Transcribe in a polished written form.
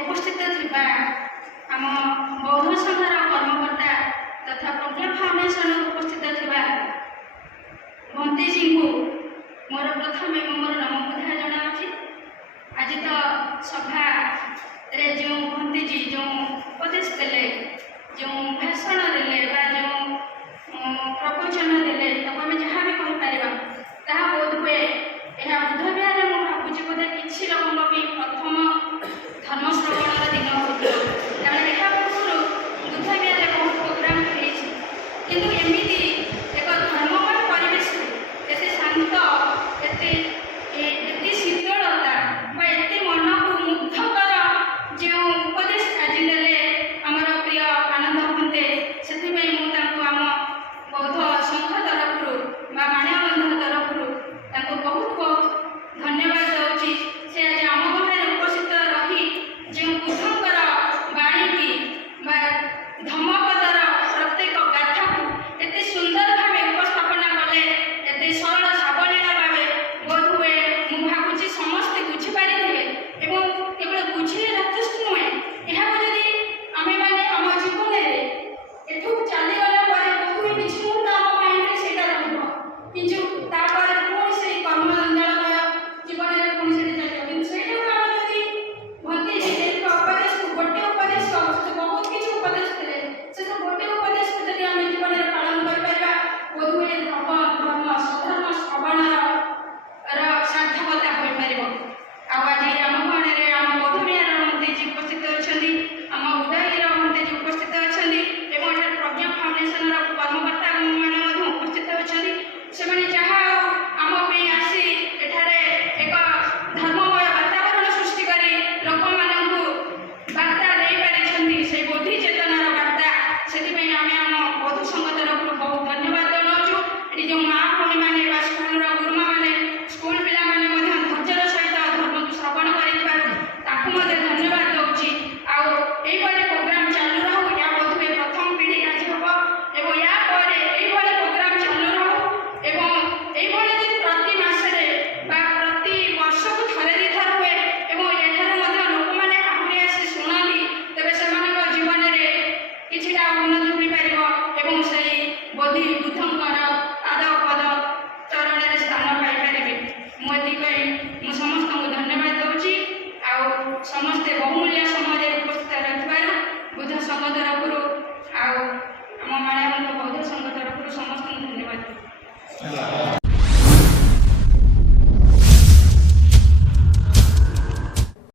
उपस्थित थिबा आम बौद्ध संघर कर्मकर्ता तथा प्रज्ञा फाउंडेशन उपस्थित थिबा भंती जी को मोर प्रथम मोर नमस्कार जनावि। आज तो सभा रे जो भंती जी जो उपदेश देले जो भाषण देले जो प्रवचन देले तक आम जहाँ भी कहीपर ताहा बोध हुए यह बुध विहार मु भावुची बोधे किसी रकम भी प्रथम धर्मश्रवण दिन होता कारण यह पूर्व बुध विहार बहुत प्रोग्राम किंतु एमती एक धर्ममय परिवेश एत शांत एत शीतलता एत मन को मुग्धकर जो उपदेश आज देले आमर प्रिय आनंद भंते से आम बौद्ध संघ तरफ माणियाबंध तरफ बहुत बहुत धन्यवाद दूसरी से आज आम गहरे उपस्थित रही जो बुद्धंकर बाणी की धम्मपदर प्रत्येक गाथा को एत सुंदर भाव उपस्थापना कले एत सरल सावलीला भाव बोध हुए मु भावुची समस्ते बुझीपारे केवल बुझे यथेष्ट नुहे यहाँ जदि आम मैंने आम जीवन में एठू चलीगला बोध हुए किसी मुहूर्त आम माइंड से किंतु तापर पुणी से कर्मजंजालमय जीवन में पुणी से चलिए कि आम जदि भंती उपदेश गोटे उपदेश बहुत किसी उपदेश थे से गोटे उपदेश को जब आम जीवन में पालन कर बोध हुए धर्म स्वधर्म श्रवणर सार्थकता हो पार। आज आम गहरे आम बौद्ध विहार भंती जी उपस्थित अच्छा आम उदयगिर भंती जी उपस्थित अच्छा प्रज्ञा फाउंडेशन कर्मकर्ता मैंने उपस्थित अच्छा से जहाँ आम आसी एठारे एक धर्ममय वातावरण सृष्टि कर लोक मानू वार्ता दे पारी से बोधि चेतनार वार्ता से आम बौद्ध संघ तरफ बहुत धन्यवाद जनाऊँ। ये जो माँ भूणी मैंने स्कूल गुरुमा मैंने स्कूल पिला धैर्यर सहित धर्म को श्रवण कर धन्यवाद दूसरी आईपरी प्रोग्राम चालू रहू या बोध हुए प्रथम पीढ़ी आज हम और यापर यही प्रोग्राम चालू रहू एवं प्रति मसरे प्रति वर्ष को थे दी थर हुए और लोक मैंने आहरी आसी शुणती तेज से जीवन में किसी उन्नति हो पार से बोधि बुद्धंकर पाद पद चरण में स्थान पाइपर मुझे समस्त को धन्यवाद दूसरी समस्ते बहुमूल्य समय उपस्थित रही बुद्ध संघ तरफ आम माणियाबंध बौद्ध संघ तरफ समस्त धन्यवाद।